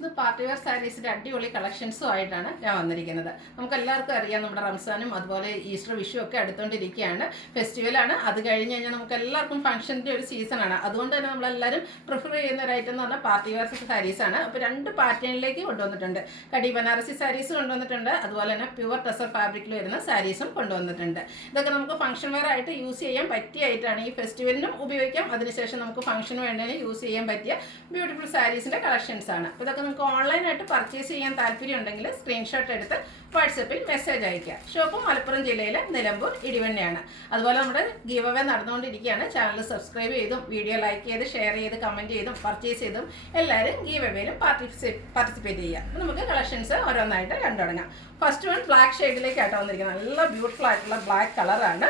ഇത് party wear സാരീസിൻ്റെ അടിപൊളി കളക്ഷൻസും ആയിട്ടാണ് ഞാൻ വന്നിരിക്കുന്നത്. നമുക്ക് എല്ലാവർക്കും അറിയാം, നമ്മുടെ റംസാനും അതുപോലെ ഈസ്റ്റർ വിഷു ഒക്കെ അടുത്തുകൊണ്ടിരിക്കുകയാണ്. ഫെസ്റ്റിവലാണ്. അത് കഴിഞ്ഞ് കഴിഞ്ഞാൽ നമുക്ക് എല്ലാവർക്കും ഫംഗ്ഷൻ്റെ ഒരു സീസണാണ്. അതുകൊണ്ട് തന്നെ നമ്മളെല്ലാവരും പ്രിഫർ ചെയ്യുന്ന ഒരു ഐറ്റം എന്ന് പറഞ്ഞാൽ പാർട്ടി വെയർ സാരീസാണ്. അപ്പോൾ രണ്ട് പാറ്റേണിലേക്ക് കൊണ്ടുവന്നിട്ടുണ്ട്. കടി ബനാറസി സാരീസ് കൊണ്ടുവന്നിട്ടുണ്ട്, അതുപോലെ തന്നെ പ്യുവർ ടെസർ ഫാബ്രിക്കിൽ വരുന്ന സാരീസും കൊണ്ടുവന്നിട്ടുണ്ട്. ഇതൊക്കെ നമുക്ക് ഫംഗ്ഷൻ വെയർ ആയിട്ട് യൂസ് ചെയ്യാൻ പറ്റിയ ആയിട്ടാണ്. ഈ ഫെസ്റ്റിവലിനും ഉപയോഗിക്കാം, അതിനുശേഷം നമുക്ക് ഫംഗ്ഷന് വേണമെങ്കിൽ യൂസ് ചെയ്യാൻ പറ്റിയ ബ്യൂട്ടിഫുൾ സാരീസിൻ്റെ കളക്ഷൻസ് ആണ്. അപ്പോൾ ഇതൊക്കെ നിങ്ങൾക്ക് ഓൺലൈനായിട്ട് പർച്ചേസ് ചെയ്യാൻ താല്പര്യം ഉണ്ടെങ്കിൽ സ്ക്രീൻഷോട്ട് എടുത്ത് വാട്സപ്പിൽ മെസ്സേജ് അയക്കുക. ഷോപ്പ് മലപ്പുറം ജില്ലയിലെ നിലമ്പൂർ ഇടിവണ്ണയാണ്. അതുപോലെ നമ്മുടെ ഗീവ് അവേ നടന്നുകൊണ്ടിരിക്കുകയാണ്. ചാനൽ സബ്സ്ക്രൈബ് ചെയ്തും വീഡിയോ ലൈക്ക് ചെയ്ത് ഷെയർ ചെയ്ത് കമൻറ്റ് ചെയ്തും പർച്ചേസ് ചെയ്തും എല്ലാവരും ഗീവ് അവേയിലും പാർട്ടിസിപ്പേറ്റ് ചെയ്യുക. അപ്പോൾ നമുക്ക് കളക്ഷൻസ് ഓരോന്നായിട്ട് കണ്ടു തുടങ്ങാം. ഫസ്റ്റ് വൺ ബ്ലാക്ക് ഷെയ്ഡിലേക്കാട്ടോ വന്നിരിക്കുന്നത്. നല്ല ബ്യൂട്ടിഫുൾ ആയിട്ടുള്ള ബ്ലാക്ക് കളറാണ്.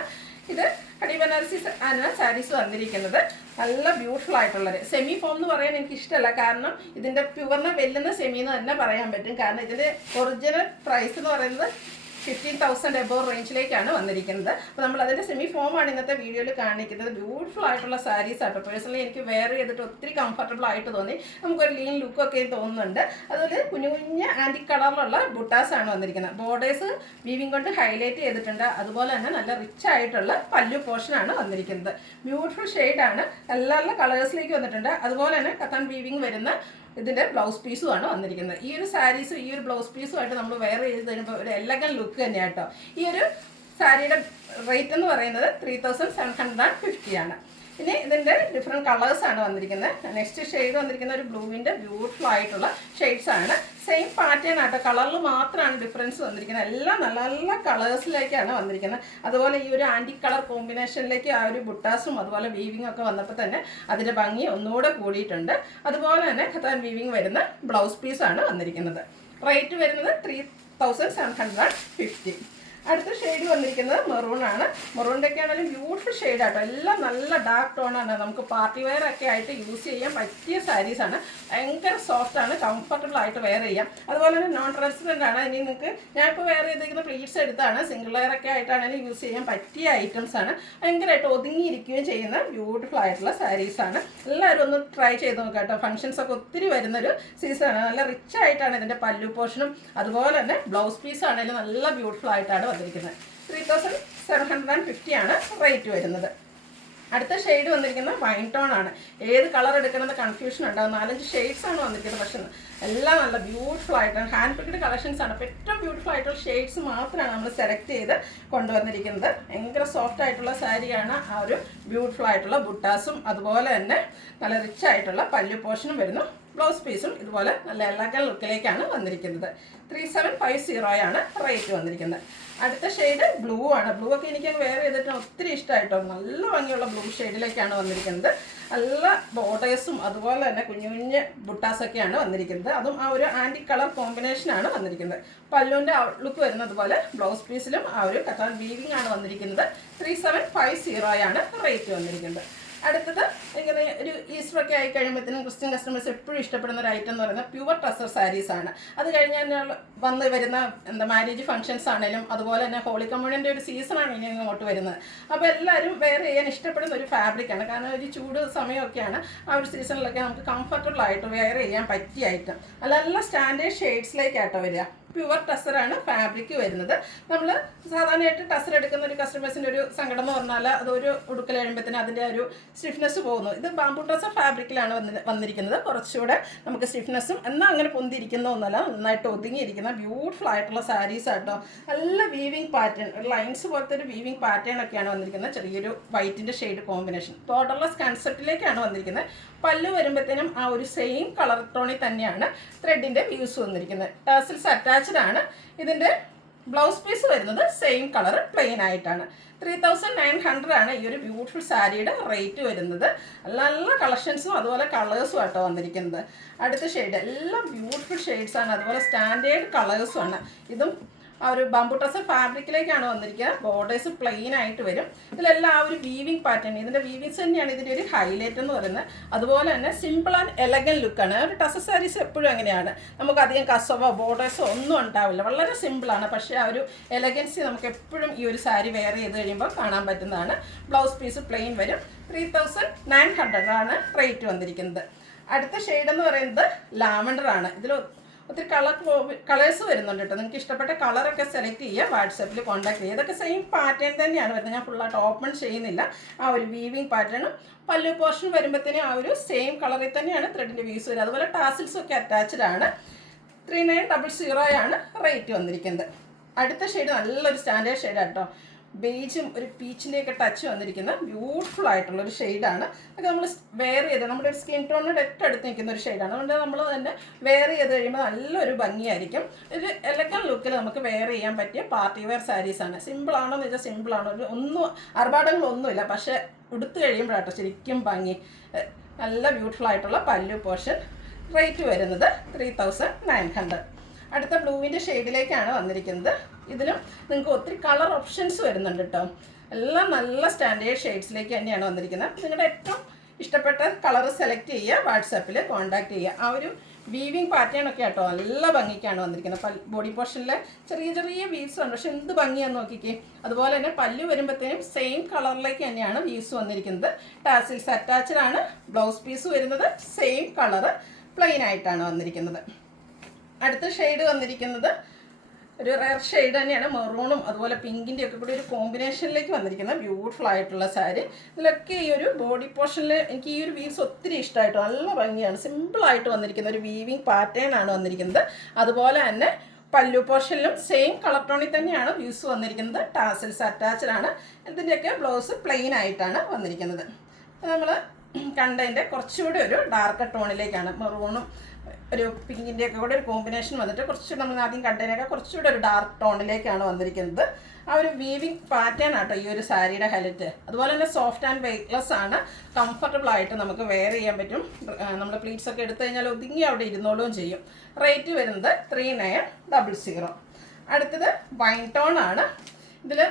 ഇത് കടി ബനാറസി ആണ് സാരീസ് വന്നിരിക്കുന്നത്. നല്ല ബ്യൂട്ടിഫുൾ ആയിട്ടുള്ളത്. സെമി ഫോം എന്ന് പറയാൻ എനിക്ക് ഇഷ്ടമല്ല, കാരണം ഇതിൻ്റെ പ്യുവറിനെ വെല്ലുന്ന സെമി എന്ന് തന്നെ പറയാൻ പറ്റും. കാരണം ഇതിൻ്റെ ഒറിജിനൽ പ്രൈസ് എന്ന് പറയുന്നത് 15,000 എബോവ് റേഞ്ചിലേക്കാണ് വന്നിരിക്കുന്നത്. അപ്പോൾ നമ്മൾ അതിൻ്റെ സെമി ഫോമാണ് ഇന്നത്തെ വീഡിയോയിൽ കാണിക്കുന്നത്. ബ്യൂട്ടിഫുൾ ആയിട്ടുള്ള സാരീസ് ആട്ടോ. പേഴ്സണലി എനിക്ക് വെയർ ചെയ്തിട്ട് ഒത്തിരി കംഫർട്ടബിൾ ആയിട്ട് തോന്നി. നമുക്കൊരു ലീൻ ലുക്കൊക്കെ തോന്നുന്നുണ്ട്. അതുപോലെ കുഞ്ഞു കുഞ്ഞ് ആൻറ്റി കളറിലുള്ള ബുട്ടാസാണ് വന്നിരിക്കുന്നത്. ബോർഡേഴ്സ് വീവിങ് കൊണ്ട് ഹൈലൈറ്റ് ചെയ്തിട്ടുണ്ട്. അതുപോലെ തന്നെ നല്ല റിച്ച് ആയിട്ടുള്ള പല്ലു പോർഷനാണ് വന്നിരിക്കുന്നത്. ബ്യൂട്ടിഫുൾ ഷെയ്ഡാണ്. എല്ലാ കളേഴ്സിലേക്ക് വന്നിട്ടുണ്ട്. അതുപോലെ തന്നെ കത്താൻ വീവിങ് വരുന്ന ഇതിൻ്റെ ബ്ലൗസ് പീസുമാണ് വന്നിരിക്കുന്നത്. ഈ ഒരു സാരീസും ഈ ഒരു ബ്ലൗസ് പീസുമായിട്ട് നമ്മൾ വെയർ ചെയ്ത് കഴിയുമ്പോൾ ഒരു എലഗൻ ലുക്ക് തന്നെയാണ് കേട്ടോ. ഈ ഒരു സാരിയുടെ റേറ്റ് എന്ന് പറയുന്നത് 3,750 ആണ്. ഇനി ഇതിൻ്റെ ഡിഫറെൻറ്റ് കളേഴ്സാണ് വന്നിരിക്കുന്നത്. നെക്സ്റ്റ് ഷെയ്ഡ് വന്നിരിക്കുന്ന ഒരു ബ്ലൂവിൻ്റെ ബ്യൂട്ടിഫുൾ ആയിട്ടുള്ള ഷെയ്ഡ്സാണ്. സെയിം പാറ്റേൺ ആട്ടോ, കളറിൽ മാത്രമാണ് ഡിഫറൻസ് വന്നിരിക്കുന്നത്. എല്ലാം നല്ല നല്ല കളേഴ്സിലേക്കാണ് വന്നിരിക്കുന്നത്. അതുപോലെ ഈ ഒരു ആൻറ്റി കളർ കോമ്പിനേഷനിലേക്ക് ആ ഒരു ബുട്ടാസും അതുപോലെ വീവിങ് ഒക്കെ വന്നപ്പോൾ തന്നെ അതിൻ്റെ ഭംഗി ഒന്നുകൂടെ കൂടിയിട്ടുണ്ട്. അതുപോലെ തന്നെ ഖത്താൻ വീവിങ് വരുന്ന ബ്ലൗസ് പീസാണ് വന്നിരിക്കുന്നത്. റേറ്റ് വരുന്നത് 3,750. അടുത്ത ഷെയ്ഡ് വന്നിരിക്കുന്നത് മെറൂൺ ആണ്. മെറൂണിൻ്റെ ഒക്കെ ആണെങ്കിലും ബ്യൂട്ടിഫുൾ ഷെയ്ഡാട്ടോ. എല്ലാം നല്ല ഡാർക്ക് ടോണാണ്. നമുക്ക് പാർട്ടി വെയർ ഒക്കെ ആയിട്ട് യൂസ് ചെയ്യാൻ പറ്റിയ സാരീസാണ്. ഭയങ്കര സോഫ്റ്റാണ്, കംഫർട്ടബിൾ ആയിട്ട് വെയർ ചെയ്യാം. അതുപോലെ തന്നെ നോൺ ട്രാൻസ്പെറൻ്റ് ആണ്. ഇനി നിങ്ങൾക്ക് ഞാനിപ്പോൾ വെയർ ചെയ്തിരിക്കുന്ന പ്ലീറ്റ്സ് എടുത്താണ്. സിംഗിൾ ലെയർ ഒക്കെ ആയിട്ടാണെങ്കിലും യൂസ് ചെയ്യാൻ പറ്റിയ ഐറ്റംസ് ആണ്. ഭയങ്കരമായിട്ട് ഒതുങ്ങിയിരിക്കുകയും ചെയ്യുന്ന ബ്യൂട്ടിഫുൾ ആയിട്ടുള്ള സാരീസാണ്. എല്ലാവരും ഒന്ന് ട്രൈ ചെയ്ത് നോക്കാം കേട്ടോ. ഫംഗ്ഷൻസ് ഒക്കെ ഒത്തിരി വരുന്നൊരു സീസണാണ്. നല്ല റിച്ച് ആയിട്ടാണ് ഇതിൻ്റെ പല്ലു പോർഷനും അതുപോലെ തന്നെ ബ്ലൗസ് പീസ് ആണെങ്കിലും നല്ല ബ്യൂട്ടിഫുൾ ആയിട്ടാണ് വന്നിരിക്കുന്നത്. 3,750 ആണ് റേറ്റ് വരുന്നത്. അടുത്ത ഷെയ്ഡ് വന്നിരിക്കുന്നത് വൈൻ ടോൺ ആണ്. ഏത് കളർ എടുക്കുന്നത് കൺഫ്യൂഷൻ ഉണ്ടാകും. 4-5 ഷെയ്ഡ്സ് ആണ് വന്നിരിക്കുന്നത്. പക്ഷേ എല്ലാം നല്ല ബ്യൂട്ടിഫുൾ ആയിട്ടാണ്. ഹാൻഡ് പിക്ഡ് കളക്ഷൻസ് ആണ്. അപ്പോൾ ഏറ്റവും ബ്യൂട്ടിഫുൾ ആയിട്ടുള്ള ഷെയ്ഡ്സ് മാത്രമാണ് നമ്മൾ സെലക്ട് ചെയ്ത് കൊണ്ടുവന്നിരിക്കുന്നത്. ഭയങ്കര സോഫ്റ്റ് ആയിട്ടുള്ള സാരിയാണ്. ആ ഒരു ബ്യൂട്ടിഫുൾ ആയിട്ടുള്ള ബുട്ടാസും അതുപോലെ തന്നെ നല്ല റിച്ച് ആയിട്ടുള്ള പല്ലു പോർഷനും വരുന്നു. ബ്ലൗസ് പീസും ഇതുപോലെ നല്ല എലഗൻ ലുക്കിലേക്കാണ് വന്നിരിക്കുന്നത്. 3,750 ആണ് റേറ്റ് വന്നിരിക്കുന്നത്. അടുത്ത ഷെയ്ഡ് ബ്ലൂ ആണ്. ബ്ലൂ ഒക്കെ എനിക്ക് വെയർ ചെയ്തിട്ട് ഒത്തിരി ഇഷ്ടമായിട്ടോ. നല്ല ഭംഗിയുള്ള ബ്ലൂ ഷെയ്ഡിലേക്കാണ് വന്നിരിക്കുന്നത്. നല്ല ബോർഡേഴ്സും അതുപോലെ തന്നെ കുഞ്ഞു കുഞ്ഞ് ബുട്ടാസൊക്കെയാണ് വന്നിരിക്കുന്നത്. അതും ആ ഒരു ആൻറ്റി കളർ കോമ്പിനേഷനാണ് വന്നിരിക്കുന്നത്. പല്ലുവിൻ്റെ ഔട്ട്ലുക്ക് വരുന്നത് പോലെ ബ്ലൗസ് പീസിലും ആ ഒരു കത്താൻ വീവിങ് ആണ് വന്നിരിക്കുന്നത്. 3,750 ആണ് റേറ്റ് വന്നിരിക്കുന്നത്. അടുത്തത് ഇങ്ങനെ ഒരു ഈസ്റ്റർ ഒക്കെ ആയി കഴിയുമ്പോഴത്തേനും ക്രിസ്ത്യൻ കസ്റ്റമേഴ്സ് എപ്പോഴും ഇഷ്ടപ്പെടുന്ന ഒരു ഐറ്റം എന്ന് പറയുന്നത് പ്യുവർ ടസർ സാരീസാണ്. അത് കഴിഞ്ഞാൽ വന്ന് വരുന്ന മാരേജ് ഫംഗ്ഷൻസ് ആണെങ്കിലും അതുപോലെ തന്നെ ഹോളി കമ്മ്യൂണിൻ്റെ ഒരു സീസണാണ് ഇനി ഇങ്ങോട്ട് വരുന്നത്. അപ്പോൾ എല്ലാവരും വെയർ ചെയ്യാൻ ഇഷ്ടപ്പെടുന്ന ഒരു ഫാബ്രിക്കാണ്. കാരണം ഒരു ചൂട് സമയമൊക്കെയാണ്. ആ ഒരു സീസണിലൊക്കെ നമുക്ക് കംഫർട്ടബിൾ ആയിട്ട് വെയർ ചെയ്യാൻ പറ്റിയ ഐറ്റം. നല്ല സ്റ്റാൻഡേർഡ് ഷെയ്ഡ്സിലേക്കാട്ടോ വരിക. പ്യുവർ ടസറാണ് ഫാബ്രിക് വരുന്നത്. നമ്മൾ സാധാരണയായിട്ട് ടസർ എടുക്കുന്ന ഒരു കസ്റ്റമേഴ്സിൻ്റെ ഒരു സങ്കടം എന്ന് പറഞ്ഞാൽ അതൊരു ഉടുക്കൽ കഴിയുമ്പോഴത്തേനും അതിൻ്റെ ഒരു സ്റ്റിഫ്നെസ് പോകുന്നു. ഇത് ബാംബു ടസർ ഫാബ്രിക്കിലാണ് വന്നിരിക്കുന്നത്. കുറച്ചുകൂടെ നമുക്ക് സ്റ്റിഫ്നെസ്സും എന്നാൽ അങ്ങനെ പൊന്തിരിക്കുന്ന ഒന്നുമല്ല, നന്നായിട്ട് ഒതുങ്ങിയിരിക്കുന്ന ബ്യൂട്ടിഫുൾ ആയിട്ടുള്ള സാരീസ് ആട്ടോ. നല്ല വീവിങ് പാറ്റേൺ, ഒരു ലൈൻസ് പോലത്തെ ഒരു വീവിങ് പാറ്റേൺ ഒക്കെയാണ് വന്നിരിക്കുന്നത്. ചെറിയൊരു വൈറ്റിൻ്റെ ഷെയ്ഡ് കോമ്പിനേഷൻ ബോർഡർലെസ് കൺസെപ്റ്റിലേക്കാണ് വന്നിരിക്കുന്നത്. പല്ലു വരുമ്പോഴത്തേനും ആ ഒരു സെയിം കളർ ടോണിൽ തന്നെയാണ് ത്രെഡിൻ്റെ വ്യൂസ് വന്നിരിക്കുന്നത്. ടാസിൽസ് അറ്റാച്ച്ഡ് ആണ്. ഇതിൻ്റെ ബ്ലൗസ് പീസ് വരുന്നത് സെയിം കളർ പ്ലെയിൻ ആയിട്ടാണ്. 3,900 ആണ് ഈ ഒരു ബ്യൂട്ടിഫുൾ സാരിയുടെ റേറ്റ് വരുന്നത്. നല്ല കളക്ഷൻസും അതുപോലെ കളേഴ്സും ആട്ടോ വന്നിരിക്കുന്നത്. അടുത്ത ഷെയ്ഡ് എല്ലാം ബ്യൂട്ടിഫുൾ ഷെയ്ഡ്സാണ്. അതുപോലെ സ്റ്റാൻഡേർഡ് കളേഴ്സും ആണ്. ഇതും ആ ഒരു ബാംബു ടസർ ഫാബ്രിക്കിലേക്കാണ് വന്നിരിക്കുക. ബോർഡേഴ്സ് പ്ലെയിൻ ആയിട്ട് വരും. ഇതിലെല്ലാം ആ ഒരു വീവിങ് പാറ്റേൺ, ഇതിൻ്റെ വീവിങ്സ് തന്നെയാണ് ഇതിൻ്റെ ഒരു ഹൈലൈറ്റ് എന്ന് പറയുന്നത്. അതുപോലെ തന്നെ സിമ്പിൾ ആൻഡ് എലഗൻ ലുക്കാണ്. ഒരു ടസർ സാരീസ് എപ്പോഴും അങ്ങനെയാണ്. നമുക്കധികം കസവോ ബോർഡേഴ്സോ ഒന്നും ഉണ്ടാവില്ല. വളരെ സിമ്പിളാണ്. പക്ഷേ ആ ഒരു എലഗൻസി നമുക്ക് എപ്പോഴും ഈ ഒരു സാരി വെയർ ചെയ്ത് കഴിയുമ്പോൾ കാണാൻ പറ്റുന്നതാണ്. ബ്ലൗസ് പീസ് പ്ലെയിൻ വരും. 3,900 ആണ് റേറ്റ് വന്നിരിക്കുന്നത്. അടുത്ത ഷെയ്ഡ് എന്ന് പറയുന്നത് ലാവൻഡർ ആണ്. ഇതിൽ ഒത്തിരി കളേഴ്സ് വരുന്നുണ്ട് കേട്ടോ. നിങ്ങൾക്ക് ഇഷ്ടപ്പെട്ട കളറൊക്കെ സെലക്ട് ചെയ്യുക, വാട്സാപ്പിൽ കോൺടാക്ട് ചെയ്യുക. ഇതൊക്കെ സെയിം പാറ്റേൺ തന്നെയാണ് വരുന്നത്. ഞാൻ ഫുള്ളായിട്ട് ഓപ്പൺ ചെയ്യുന്നില്ല. ആ ഒരു വീവിങ് പാറ്റേണും പല്ലു പോർഷൻ വരുമ്പോഴത്തേനും ആ ഒരു സെയിം കളറിൽ തന്നെയാണ് ത്രെഡിൻ്റെ വ്യൂസ് വരിക. അതുപോലെ ടാസിൽസും ഒക്കെ അറ്റാച്ച്ഡ് ആണ്. 3900 ആണ് റേറ്റ് വന്നിരിക്കുന്നത്. അടുത്ത ഷെയ്ഡ് നല്ലൊരു സ്റ്റാൻഡേർഡ് ഷെയ്ഡാണ് കേട്ടോ. ബേജും ഒരു പീച്ചിൻ്റെയൊക്കെ ടച്ച് വന്നിരിക്കുന്ന ബ്യൂട്ടിഫുൾ ആയിട്ടുള്ളൊരു ഷെയ്ഡാണ്. അതൊക്കെ നമ്മൾ വെയർ ചെയ്ത് നമ്മുടെ ഒരു സ്കിൻ ടോണിനോട് ഏറ്റവും അടുത്ത് നിൽക്കുന്ന ഒരു ഷെയ്ഡാണ്. അതുകൊണ്ട് നമ്മൾ തന്നെ വെയർ ചെയ്ത് കഴിയുമ്പോൾ നല്ലൊരു ഭംഗിയായിരിക്കും. ഒരു എലഗൻ ലുക്കിൽ നമുക്ക് വെയർ ചെയ്യാൻ പറ്റിയ പാർട്ടി വെയർ സാരീസാണ്. സിമ്പിളാണോ എന്ന് വെച്ചാൽ സിമ്പിളാണോ, ഒന്നും ആർഭാടങ്ങളൊന്നുമില്ല, പക്ഷേ ഉടുത്ത് കഴിയുമ്പോഴാട്ടോ ശരിക്കും ഭംഗി. നല്ല ബ്യൂട്ടിഫുൾ ആയിട്ടുള്ള പല്ലു പോർഷൻ. റേറ്റ് വരുന്നത് 3900. അടുത്ത ബ്ലൂവിൻ്റെ ഷെയ്ഡിലേക്കാണ് വന്നിരിക്കുന്നത്. ഇതിലും നിങ്ങൾക്ക് ഒത്തിരി കളർ ഓപ്ഷൻസ് വരുന്നുണ്ട് കേട്ടോ. എല്ലാം നല്ല സ്റ്റാൻഡേർഡ് ഷെയ്ഡ്സിലേക്ക് തന്നെയാണ് വന്നിരിക്കുന്നത്. നിങ്ങളുടെ ഏറ്റവും ഇഷ്ടപ്പെട്ട കളർ സെലക്ട് ചെയ്യുക, വാട്സാപ്പിൽ കോൺടാക്ട് ചെയ്യുക. ആ ഒരു വീവിങ് പാറ്റേൺ ഒക്കെ കേട്ടോ നല്ല ഭംഗിക്കാണ് വന്നിരിക്കുന്നത്. ബോഡി പോർഷനിലെ ചെറിയ ചെറിയ വീവ്സ് ഉണ്ട്, പക്ഷെ എന്ത് ഭംഗിയാന്ന് നോക്കിക്കേ. അതുപോലെ തന്നെ പല്ലു വരുമ്പോഴത്തേനും സെയിം കളറിലേക്ക് തന്നെയാണ് വീവ്സ് വന്നിരിക്കുന്നത്. ടാസിൽസ് അറ്റാച്ച്ഡ് ആണ്. ബ്ലൗസ് പീസ് വരുന്നത് സെയിം കളറ് പ്ലെയിൻ ആയിട്ടാണ് വന്നിരിക്കുന്നത്. അടുത്ത ഷെയ്ഡ് വന്നിരിക്കുന്നത് ഒരു റെയർ ഷെയ്ഡ് തന്നെയാണ്. മെറൂണും അതുപോലെ പിങ്കിൻ്റെ ഒക്കെ കൂടി ഒരു കോമ്പിനേഷനിലേക്ക് വന്നിരിക്കുന്ന ബ്യൂട്ടിഫുൾ ആയിട്ടുള്ള സാരി. ഇതിലൊക്കെ ഈ ഒരു ബോഡി പോർഷനിൽ എനിക്ക് ഈ ഒരു വീവ്സ് ഒത്തിരി ഇഷ്ടമായിട്ടോ. നല്ല ഭംഗിയാണ്. സിമ്പിളായിട്ട് വന്നിരിക്കുന്ന ഒരു വീവിങ് പാറ്റേൺ ആണ് വന്നിരിക്കുന്നത്. അതുപോലെ തന്നെ പല്ലു പോർഷനിലും സെയിം കളർ ടോണിൽ തന്നെയാണ് വ്യൂസ് വന്നിരിക്കുന്നത്. ടാസൽസ് അറ്റാച്ച്ഡ് ആണ്. ഇതിൻ്റെയൊക്കെ ബ്ലൗസ് പ്ലെയിൻ ആയിട്ടാണ് വന്നിരിക്കുന്നത്. നമ്മൾ കണ്ടതിൻ്റെ കുറച്ചുകൂടി ഒരു ഡാർക്ക് ടോണിലേക്കാണ്. മെറൂണും ഒരു പിങ്കിൻ്റെ ഒക്കെ കൂടെ ഒരു കോമ്പിനേഷൻ വന്നിട്ട് കുറച്ചുകൂടി നമ്മൾ ആദ്യം കണ്ടതിനൊക്കെ കുറച്ചുകൂടി ഒരു ഡാർക്ക് ടോണിലേക്കാണ് വന്നിരിക്കുന്നത്. ആ ഒരു വീവിങ് പാറ്റേൺ ആട്ടോ ഈ ഒരു സാരിയുടെ ഹൈലൈറ്റ്. അതുപോലെ തന്നെ സോഫ്റ്റ് ആൻഡ് വെയ്റ്റ്ലെസ് ആണ്. കംഫർട്ടബിൾ ആയിട്ട് നമുക്ക് വെയർ ചെയ്യാൻ പറ്റും. നമ്മൾ പ്ലീറ്റ്സ് ഒക്കെ എടുത്തു കഴിഞ്ഞാൽ ഒതുങ്ങി അവിടെ ഇരുന്നോളുകയും ചെയ്യും. റേറ്റ് വരുന്നത് 3900. അടുത്തത് വൈൻ ടോൺ ആണ്. ഇതിൽ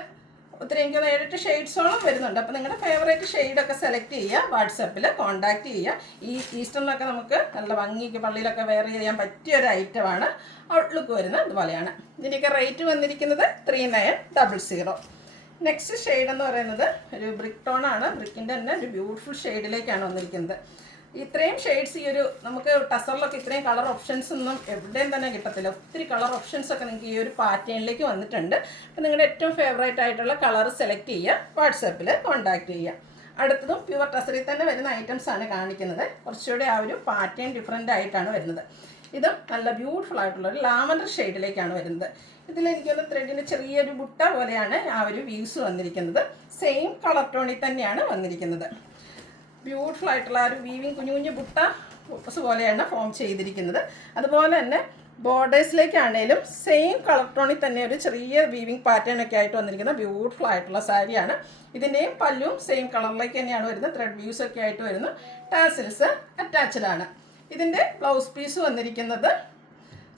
ഒത്തിരി എനിക്ക് 7-8 ഷെയ്ഡ്സോളം വരുന്നുണ്ട്. അപ്പോൾ നിങ്ങളുടെ ഫേവറേറ്റ് ഷെയ്ഡൊക്കെ സെലക്ട് ചെയ്യുക, വാട്സാപ്പിൽ കോൺടാക്ട് ചെയ്യുക. ഈ ഈസ്റ്ററിനൊക്കെ നമുക്ക് നല്ല ഭംഗിക്ക് പള്ളിയിലൊക്കെ വെയർ ചെയ്യാൻ പറ്റിയ ഒരു ഐറ്റമാണ്. ഔട്ട്ലുക്ക് വരുന്നത് ഇതുപോലെയാണ്. ഇതിൻ്റെയൊക്കെ റേറ്റ് വന്നിരിക്കുന്നത് 3900. നെക്സ്റ്റ് ഷെയ്ഡ് എന്ന് പറയുന്നത് ഒരു ബ്രിക്ക് ടോൺ ആണ്. ബ്രിക്കിൻ്റെ തന്നെ ഒരു ബ്യൂട്ടിഫുൾ ഷെയ്ഡിലേക്കാണ് വന്നിരിക്കുന്നത്. ഇത്രയും ഷെയ്ഡ്സ് ഈ ഒരു നമുക്ക് ടസറിലൊക്കെ ഇത്രയും കളർ ഓപ്ഷൻസ് ഒന്നും എവിടെയും തന്നെ കിട്ടത്തില്ല. ഒത്തിരി കളർ ഓപ്ഷൻസ് ഒക്കെ നിങ്ങൾക്ക് ഈ ഒരു പാറ്റേണിലേക്ക് വന്നിട്ടുണ്ട്. അപ്പോൾ നിങ്ങളുടെ ഏറ്റവും ഫേവറേറ്റ് ആയിട്ടുള്ള കളർ സെലക്ട് ചെയ്യുക, വാട്സാപ്പിൽ കോൺടാക്ട് ചെയ്യുക. അടുത്തതും പ്യുവർ ടസറിൽ തന്നെ വരുന്ന ഐറ്റംസ് ആണ് കാണിക്കുന്നത്. കുറച്ചുകൂടി ആ ഒരു പാറ്റേൺ ഡിഫറെൻ്റ് ആയിട്ടാണ് വരുന്നത്. ഇതും നല്ല ബ്യൂട്ടിഫുൾ ആയിട്ടുള്ള ഒരു ലാവൻഡർ ഷെയ്ഡിലേക്കാണ് വരുന്നത്. ഇതിലെനിക്കൊന്ന് ത്രെഡിന് ചെറിയൊരു ബുട്ട പോലെയാണ് ആ ഒരു വ്യൂസ് വന്നിരിക്കുന്നത്. സെയിം കളർ ടോണിൽ തന്നെയാണ് വന്നിരിക്കുന്നത്. ബ്യൂട്ടിഫുൾ ആയിട്ടുള്ള ആ ഒരു വീവിങ് കുഞ്ഞു കുഞ്ഞു ബുട്ട പോലെയാണ് ഫോം ചെയ്തിരിക്കുന്നത്. അതുപോലെ തന്നെ ബോർഡേഴ്സിലേക്കാണേലും സെയിം കളർ ടോണിൽ തന്നെ ഒരു ചെറിയ വീവിങ് പാറ്റേൺ ഒക്കെ ആയിട്ട് വന്നിരിക്കുന്ന ബ്യൂട്ടിഫുൾ ആയിട്ടുള്ള സാരിയാണ്. ഇതിൻ്റെയും പല്ലും സെയിം കളറിലേക്ക് തന്നെയാണ് വരുന്നത്. ത്രെഡ് വ്യൂസ് ഒക്കെ ആയിട്ട് വരുന്നു. ടാസിൽസ് അറ്റാച്ച്ഡ് ആണ്. ഇതിൻ്റെ ബ്ലൗസ് പീസ് വന്നിരിക്കുന്നത്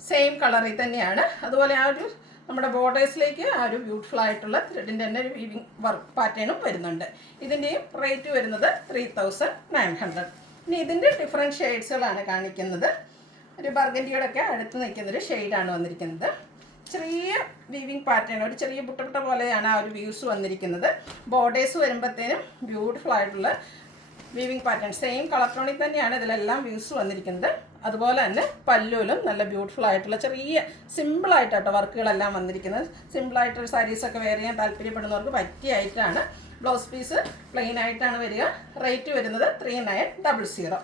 സെയിം കളറിൽ തന്നെയാണ്. അതുപോലെ ആ ഒരു നമ്മുടെ ബോർഡേഴ്സിലേക്ക് ആ ഒരു ബ്യൂട്ടിഫുൾ ആയിട്ടുള്ള ത്രെഡിൻ്റെ തന്നെ ഒരു വീവിങ് വർക്ക് പാറ്റേണും വരുന്നുണ്ട്. ഇതിൻ്റെയും റേറ്റ് വരുന്നത് 3900. ഇനി ഇതിൻ്റെ ഡിഫറെൻറ്റ് ഷെയ്ഡ്സുകളാണ് കാണിക്കുന്നത്. ഒരു ബർഗൻഡിയോടൊക്കെ അടുത്ത് നിൽക്കുന്നൊരു ഷെയ്ഡാണ് വന്നിരിക്കുന്നത്. ചെറിയ വീവിങ് പാറ്റേൺ, ഒരു ചെറിയ ബുട്ട പോലെയാണ് ആ ഒരു വ്യൂസ് വന്നിരിക്കുന്നത്. ബോർഡേഴ്സ് വരുമ്പോഴത്തേനും ബ്യൂട്ടിഫുൾ ആയിട്ടുള്ള വീവിങ് പാറ്റേൺ സെയിം കളർ ടോണിൽ തന്നെയാണ് ഇതിലെല്ലാം വ്യൂസ് വന്നിരിക്കുന്നത്. അതുപോലെ തന്നെ പല്ലുവിലും നല്ല ബ്യൂട്ടിഫുൾ ആയിട്ടുള്ള ചെറിയ സിമ്പിളായിട്ടോ വർക്കുകളെല്ലാം വന്നിരിക്കുന്നത്. സിമ്പിളായിട്ടൊരു സാരീസൊക്കെ വെയർ ചെയ്യാൻ താല്പര്യപ്പെടുന്നവർക്ക് പറ്റിയ ഐറ്റമാണ്. ബ്ലൗസ് പീസ് പ്ലെയിൻ ആയിട്ടാണ് വരിക. റേറ്റ് വരുന്നത് 3900.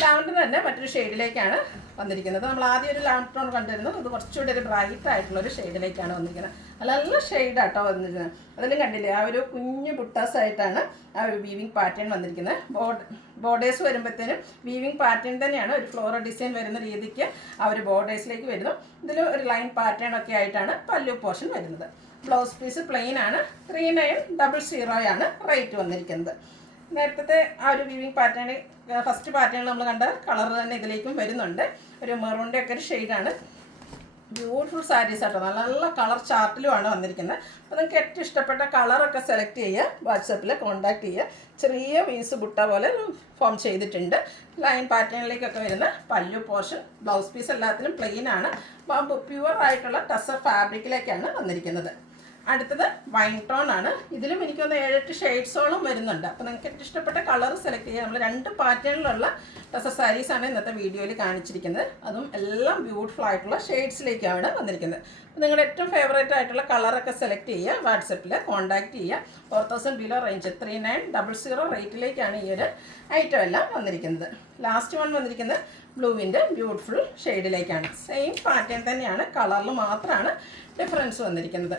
ലാവൻഡർ തന്നെ മറ്റൊരു ഷെയ്ഡിലേക്കാണ് വന്നിരിക്കുന്നത്. നമ്മൾ ആദ്യം ഒരു ലാവൻഡർ ടോൺ കണ്ടിരുന്നു. അത് കുറച്ചുകൂടി ഒരു ബ്രൈറ്റ് ആയിട്ടുള്ളൊരു ഷെയ്ഡിലേക്കാണ് വന്നിരിക്കുന്നത്. നല്ല ഷെയ്ഡാട്ടോ വന്നിരിക്കുന്നത്. അതിലും കണ്ടില്ലേ ആ ഒരു കുഞ്ഞു ബുട്ടാസ് ആയിട്ടാണ് ആ ഒരു വീവിങ് പാറ്റേൺ വന്നിരിക്കുന്നത്. ബോർഡേഴ്സ് വരുമ്പോഴത്തേനും വീവിങ് പാറ്റേൺ തന്നെയാണ്. ഒരു ഫ്ലോറൽ ഡിസൈൻ വരുന്ന രീതിക്ക് ആ ഒരു ബോർഡേഴ്സിലേക്ക് വരുന്നു. ഇതിൽ ഒരു ലൈൻ പാറ്റേൺ ഒക്കെ ആയിട്ടാണ് പല്ലു പോർഷൻ വരുന്നത്. ബ്ലൗസ് പീസ് പ്ലെയിൻ ആണ്. 3900 ആണ് റേറ്റ് വന്നിരിക്കുന്നത്. നേരത്തെ ആ ഒരു വീവിങ് പാറ്റേൺ ഫസ്റ്റ് പാറ്റേൺ നമ്മൾ കണ്ട കളർ തന്നെ ഇതിലേക്കും വരുന്നുണ്ട്. ഒരു മെറൂണിൻ്റെ ഒക്കെ ഒരു ഷെയ്ഡാണ്. ബ്യൂട്ടിഫുൾ സാരീസ് ആട്ടോ. നല്ല കളർ ചാർട്ടിലുമാണ് വന്നിരിക്കുന്നത്. അപ്പോൾ നിങ്ങൾക്ക് ഏറ്റവും ഇഷ്ടപ്പെട്ട കളറൊക്കെ സെലക്ട് ചെയ്യുക, വാട്സാപ്പിൽ കോൺടാക്ട് ചെയ്യുക. ചെറിയ വീസ് ബുട്ട പോലെ ഫോം ചെയ്തിട്ടുണ്ട്. ലൈൻ പാറ്റേണിലേക്കൊക്കെ വരുന്ന പല്ലു പോർഷൻ. ബ്ലൗസ് പീസ് എല്ലാത്തിലും പ്ലെയിൻ ആണ്. പ്യുവർ ആയിട്ടുള്ള ടസർ ഫാബ്രിക്കിലേക്കാണ് വന്നിരിക്കുന്നത്. അടുത്തത് വൈൻ ടോൺ ആണ്. ഇതിലും എനിക്കൊന്ന് 7-8 ഷെയ്ഡ്സോളം വരുന്നുണ്ട്. അപ്പോൾ നിങ്ങൾക്ക് ഏറ്റവും ഇഷ്ടപ്പെട്ട കളർ സെലക്ട് ചെയ്യുക. നമ്മൾ 2 പാറ്റേണിലുള്ള ഡ്രസ്സ് സാരീസാണ് ഇന്നത്തെ വീഡിയോയിൽ കാണിച്ചിരിക്കുന്നത്. അതും എല്ലാം ബ്യൂട്ടിഫുൾ ആയിട്ടുള്ള ഷെയ്ഡ്സിലേക്കാണ് വന്നിരിക്കുന്നത്. അപ്പോൾ നിങ്ങളുടെ ഏറ്റവും ഫേവറേറ്റ് ആയിട്ടുള്ള കളറൊക്കെ സെലക്ട് ചെയ്യുക, വാട്സപ്പിൽ കോൺടാക്റ്റ് ചെയ്യുക. 4000 ബിലോ റേഞ്ച് 3900 റേറ്റിലേക്കാണ് ഈ ഒരു ഐറ്റം എല്ലാം വന്നിരിക്കുന്നത്. ലാസ്റ്റ് വൺ വന്നിരിക്കുന്നത് ബ്ലൂവിൻ്റെ ബ്യൂട്ടിഫുൾ ഷെയ്ഡിലേക്കാണ്. സെയിം പാറ്റേൺ തന്നെയാണ്, കളറിൽ മാത്രമാണ് ഡിഫറൻസ് വന്നിരിക്കുന്നത്.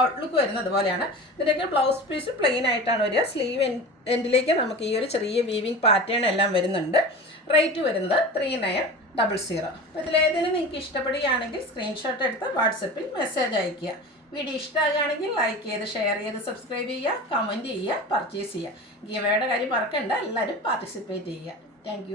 ഔട്ട്ലുക്ക് വരുന്നത് അതുപോലെയാണ്. ഇതിൻ്റെയൊക്കെ ബ്ലൗസ് പീസ് പ്ലെയിൻ ആയിട്ടാണ് വരിക. സ്ലീവ് എൻഡിലേക്ക് നമുക്ക് ഈ ഒരു ചെറിയ വീവിങ് പാറ്റേൺ എല്ലാം വരുന്നുണ്ട്. റേറ്റ് വരുന്നത് 3900. അപ്പോൾ ഇതിലേതെങ്കിലും നിങ്ങൾക്ക് ഇഷ്ടപ്പെടുകയാണെങ്കിൽ സ്ക്രീൻഷോട്ട് എടുത്ത് വാട്സപ്പിൽ മെസ്സേജ് അയയ്ക്കുക. വീഡിയോ ഇഷ്ടമാകുകയാണെങ്കിൽ ലൈക്ക് ചെയ്ത് ഷെയർ ചെയ്ത് സബ്സ്ക്രൈബ് ചെയ്യുക, കമൻറ്റ് ചെയ്യുക, പർച്ചേസ് ചെയ്യുക. ഗിവ് അവയുടെ കാര്യം മറക്കണ്ട, എല്ലാവരും പാർട്ടിസിപ്പേറ്റ് ചെയ്യുക. താങ്ക്